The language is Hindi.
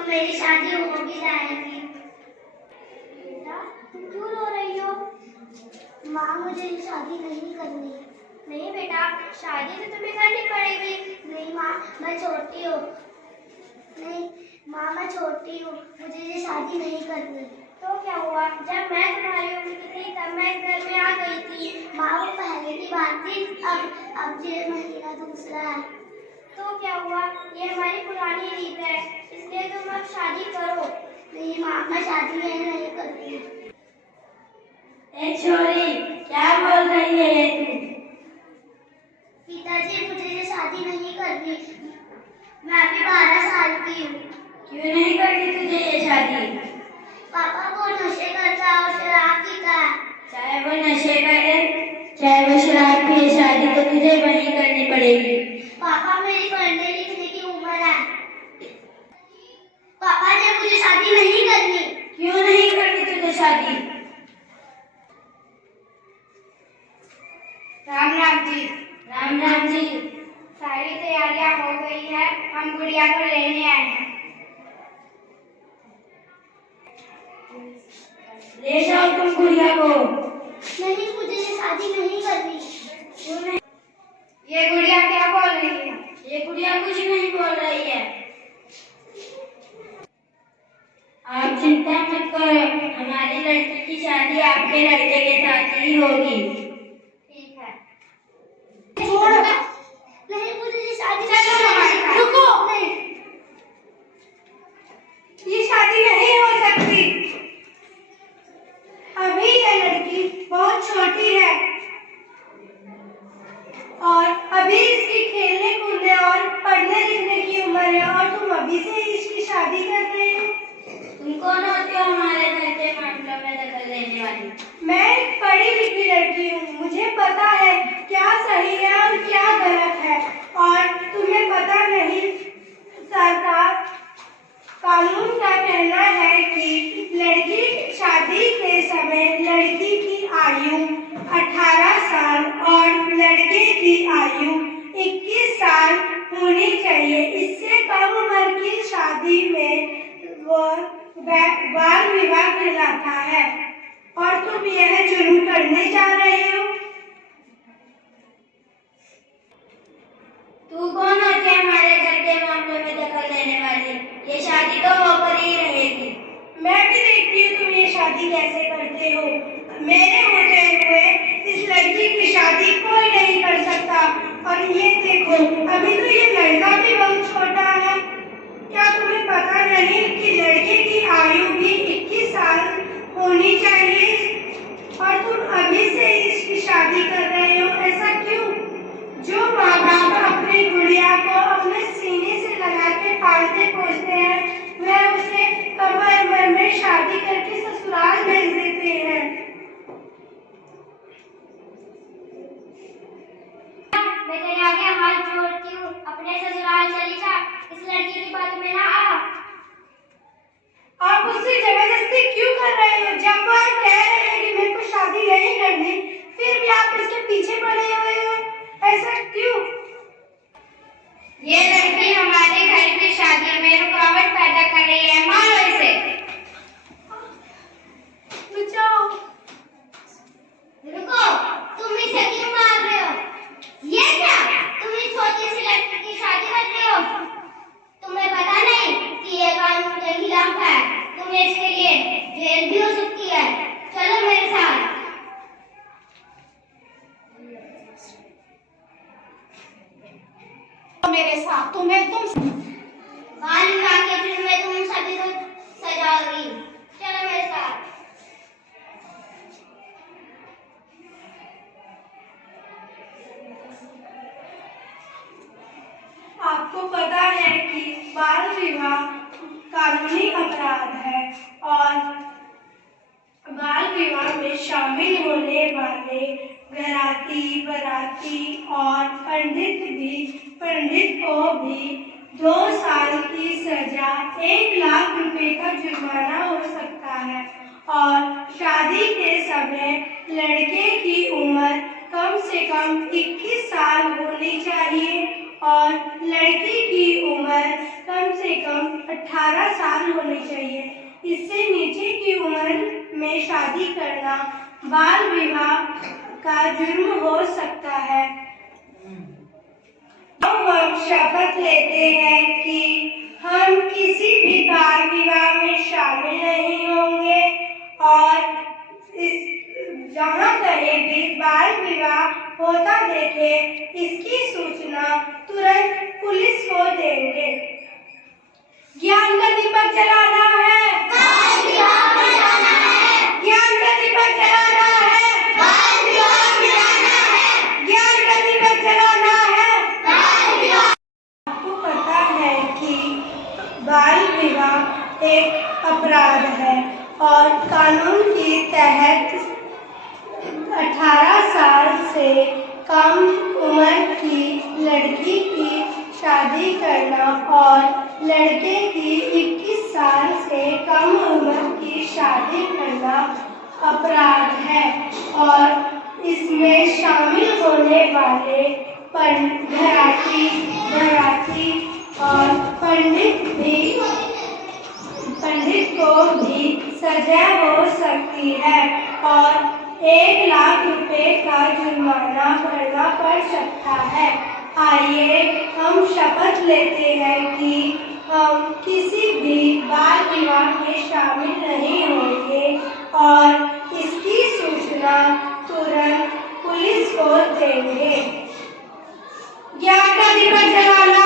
तो मेरी शादी हो भी जाएगी। बेटा तुम क्यों रो रही हो? माँ मुझे शादी नहीं करनी। नहीं बेटा, शादी तो तुम्हें करनी पड़ेगी। नहीं माँ, मैं छोटी हूँ। नहीं माँ, मैं छोटी हूँ, मुझे ये शादी नहीं करनी। तो क्या हुआ? जब मैं तुम्हारी उम्र की थी तब मैं इस घर में आ गई थी। माँ वो पहले की बात थी, अब ये महीना दूसरा है। तो क्या हुआ? ये हमारी पुरानी रीत है, इसलिए तुम अब शादी करो। नहीं माँ, मैं शादी नहीं करती। ए छोरी, क्या बोल रही है ये तू? पिताजी मुझे ये शादी नहीं करनी। मैं अभी 12 साल की हूँ। क्यों नहीं करनी तुझे ये शादी? पापा वो नशे करता है और शराब पीता है। चाहे वो नशे करे, चाहे वो शराब पिए, शादी तो तुझे वही करनी पड़ेगी। पापा मेरी पढ़ने लिखने की उम्र है। पापा ने मुझे शादी नहीं करनी। क्यों नहीं करनी तुझे शादी? राम राम जी। राम राम जी। सारी तैयारियां हो गई है, हम गुड़िया को लेने आए हैं। ले जाओ तुम गुड़िया को। नहीं, मुझे ये शादी नहीं करनी। क्यों नहीं? ये गुड़िया क्या बोल रही है? ये गुड़िया कुछ नहीं बोल रही है। आप चिंता मत करो, हमारी लड़की की शादी आपके लड़के के साथ ही होगी। ठीक है। छोड़ो। नहीं, मुझे ये शादी नहीं। रुको। नहीं, ये शादी नहीं हो सकती। अभी ये लड़की बहुत छोटी है और अभी इसकी खेलने कूदने और पढ़ने लिखने की उम्र है, और तुम अभी से इसकी शादी कर रहे हो। तुम कौन होते हो हमारे घर के मामलों में दखल देने वाली? मैं एक पढ़ी लिखी लड़की हूँ, मुझे पता है क्या सही है और क्या गलत है। और तुम्हें पता नहीं, सरकार कानून का कहना है कि लड़की शादी के समय लड़की की आयु 18 साल और लड़के की आयु 21 साल होनी चाहिए। इससे कम उम्र की शादी में वो बाल विवाह कहलाता है, और तुम यह जुर्म करने जा रहे हो। तू कौन होती है हमारे घर के मामलों में दखल देने वाली? ये शादी तो होकर ही रहेगी। मैं भी देखती हूँ तुम ये शादी कैसे करते हो। मेरे होते हुए इस लड़की की शादी कोई नहीं कर सकता। और ये देखो, अभी तो ये लड़का भी बहुत छोटा है। क्या तुम्हें पता नहीं कि लड़के की आयु भी 21 साल होनी चाहिए, और तुम अभी से इसकी शादी कर रहे हो? ऐसा क्यों? जो माँ बाप अपनी गुड़िया को अपने सीने से लगा के पालते पोसते हैं, वह उसे कम उम्र में शादी करके ससुराल भेज देते हैं। मैं तेरे आगे हाथ जोड़ती हूँ, अपने ससुराल चली जा, इस लड़की की बात में ना आ। आप उससे जबरदस्ती क्यों कर रहे हो? जब वो कह रहे हैं कि मेरे को शादी नहीं करनी, फिर भी आप इसके पीछे पड़े हुए हो। ऐसा क्यों? ये लड़की हमारे घर की शादी में रुकावट पैदा कर रही है, मारो इसे। बचाओ। रुको, तुम इसे क्यों मार रहे हो? ये क्या? तुम इस छोटी सी लड़की की शादी कर रहे हो? तुम्हें पता नहीं कि ये कानून के खिलाफ है? तुम्हें इसके लिए जेल भी हो सकती है। चलो मेरे साथ। मेरे साथ तुम बाल विवाह के फिल्म में तुम सभी को सजाओगी। चलो मेरे साथ। आपको पता है कि बाल विवाह कानूनी अपराध है, और बाल विवाह में शामिल होने वाले घराती, बाराती और पंडित को भी 2 साल की सजा, 1 लाख रुपए का जुर्माना हो सकता है। और शादी के समय लड़के की उम्र कम से कम 21 साल होनी चाहिए और लड़की की उम्र कम से कम 18 साल होने चाहिए। इससे नीचे की उम्र में शादी करना बाल विवाह का जुर्म हो सकता है। हम शपथ लेते हैं कि हम किसी भी बाल विवाह में शामिल नहीं होंगे और जहाँ कहीं भी बाल विवाह होता देखे इसकी सूचना तुरंत पुलिस को देंगे। ज्ञान का दीपक जलाना है, बाल विवाह में जाना है। ज्ञान का दीपक जलाना है, बाल विवाह में जाना है। ज्ञान का दीपक जलाना है, बाल विवाह। आपको पता है कि बाल विवाह एक अपराध है और कानून के तहत 18 साल से कम उम्र की लड़की की शादी करना और लड़के की 21 साल से कम उम्र की शादी करना अपराध है और इसमें शामिल होने वाले घराटी और पंडित को भी सजा हो सकती है और 1 लाख रुपए का जुर्माना भरना पड़ सकता है। आइए हम शपथ लेते हैं कि हम किसी भी बाल विवाह में शामिल नहीं होंगे और इसकी सूचना तुरंत पुलिस को देंगे। ज्ञान का दीपक जलाना